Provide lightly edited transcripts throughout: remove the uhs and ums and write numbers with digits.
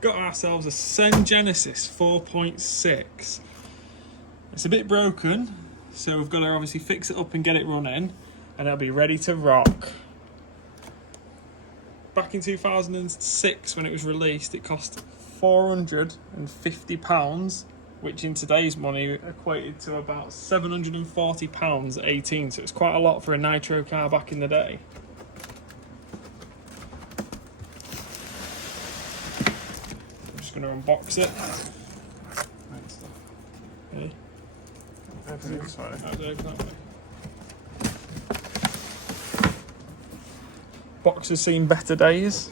got ourselves a Sen Genesis 4.6. It's a bit broken, so we've got to obviously fix it up and get it running, and it'll be ready to rock. Back in 2006, when it was released, it cost £450, which in today's money equated to about £740 at 18, so it's quite a lot for a nitro car back in the day. I'm just going to unbox it. Ready? Everything's fine. Box has seen better days.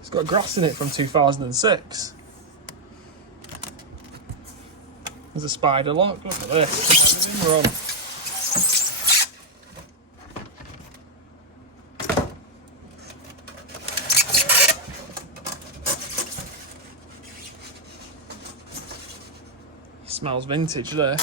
It's got grass in it from 2006. There's a spider lock. Look at this. Everything we're on. Smells vintage there.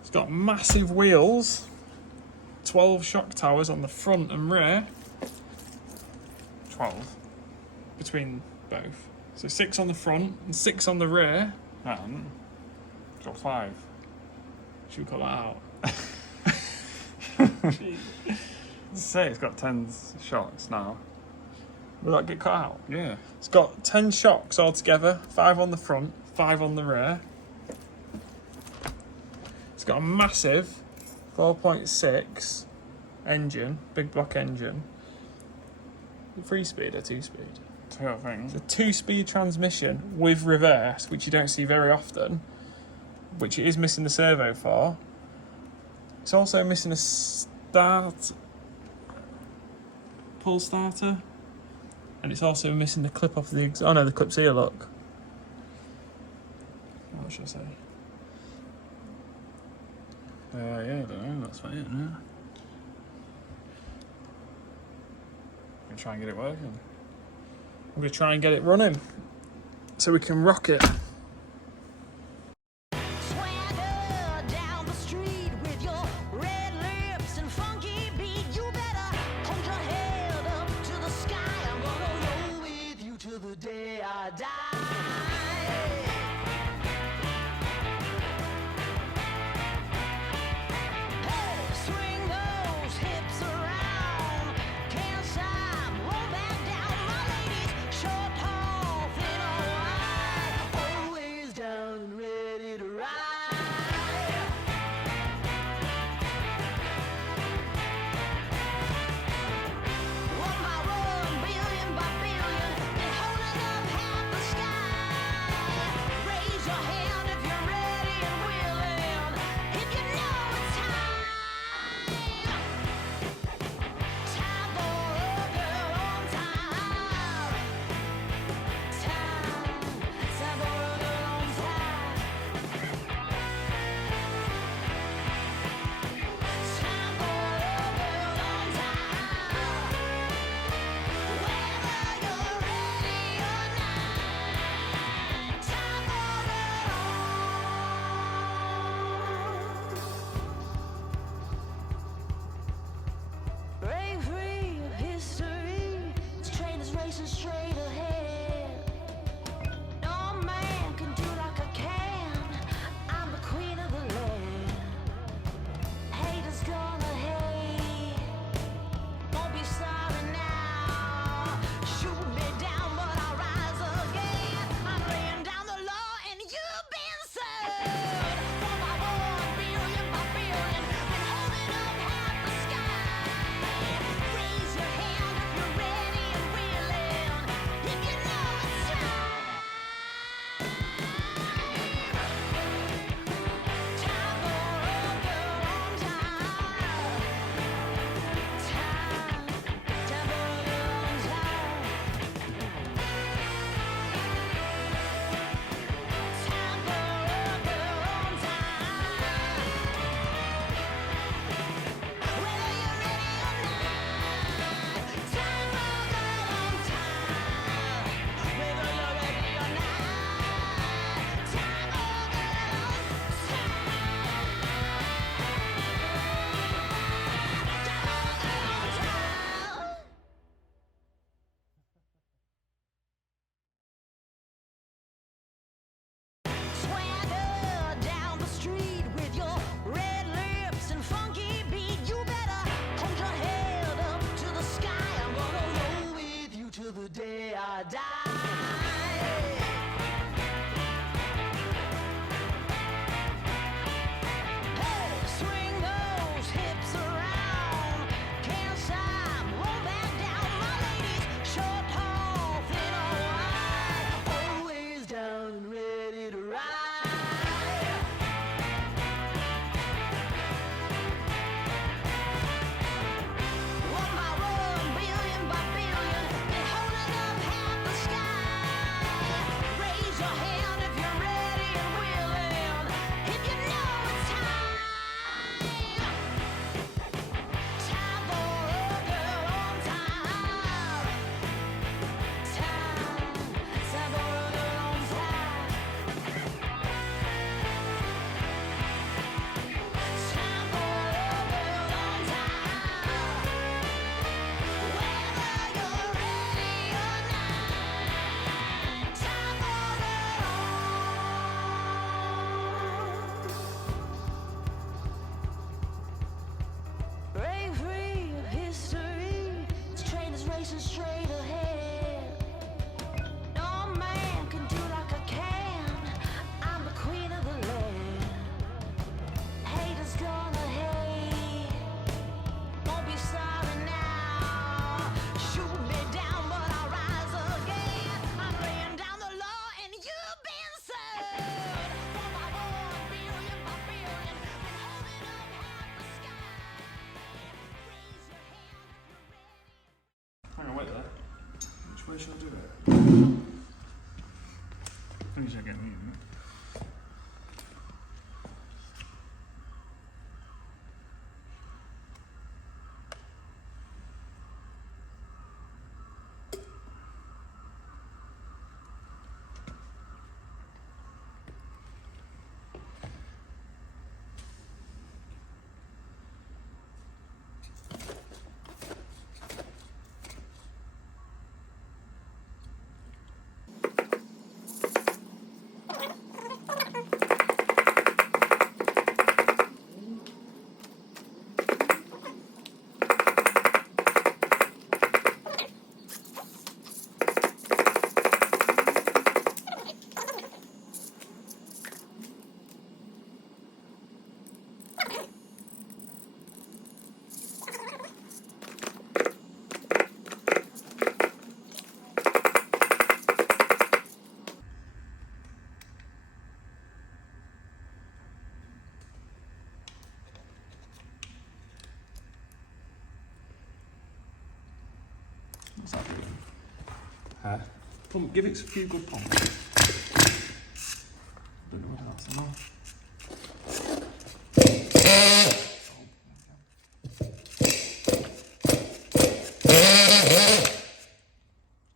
It's got massive wheels, 12 shock towers on the front and rear. 12. Between both. So 6 on the front and 6 on the rear. And got 5. Should we cut that out? Say it's got 10 shocks now. Will that get cut out? Yeah. It's got 10 shocks altogether, 5 on the front, 5 on the rear. It's got a massive 4.6 engine, big block engine. 3-speed or 2-speed? 2, I think. It's a 2-speed transmission with reverse, which you don't see very often, which it is missing the servo for. It's also missing a pull starter, and it's also missing the clip off the oh no, the clip's here, look. What should I say? Yeah, I don't know, that's fine, yeah. Gonna try and get it working. I'm going to try and get it running so we can rock it. Swing those hips around, can't stop, roll back down, my ladies, short, tall, thin or wide, always down and ready to ride. One by one, billion by billion, been holding up half the sky. Raise your hand if you're ready and willing, if you know it's time. Time for a girl on time. Time for a girl on time. Time for a girl on time. Whether you're ready or not, time for it all. Break free of history. This train is racing straight ahead. No man can do like I can. I'm the queen of the land. Haters gonna hate. Won't be sorry now. Shoot me down, but I'll rise again. I'm laying down the law, and you've been served. One by one, billion by billion, been holding up half the sky. Raise your hand if you're ready. Hang on, wait there. Which way should I do it? I think you should get me, isn't it? What's that doing? Huh? Pump, give it a few good pumps. Don't know whether that's enough.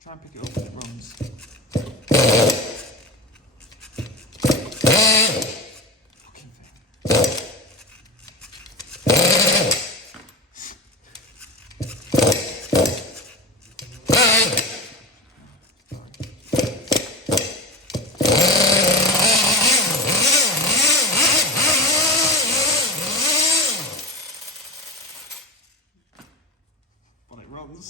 Try and pick it up when it runs. Fucking thing. But it runs.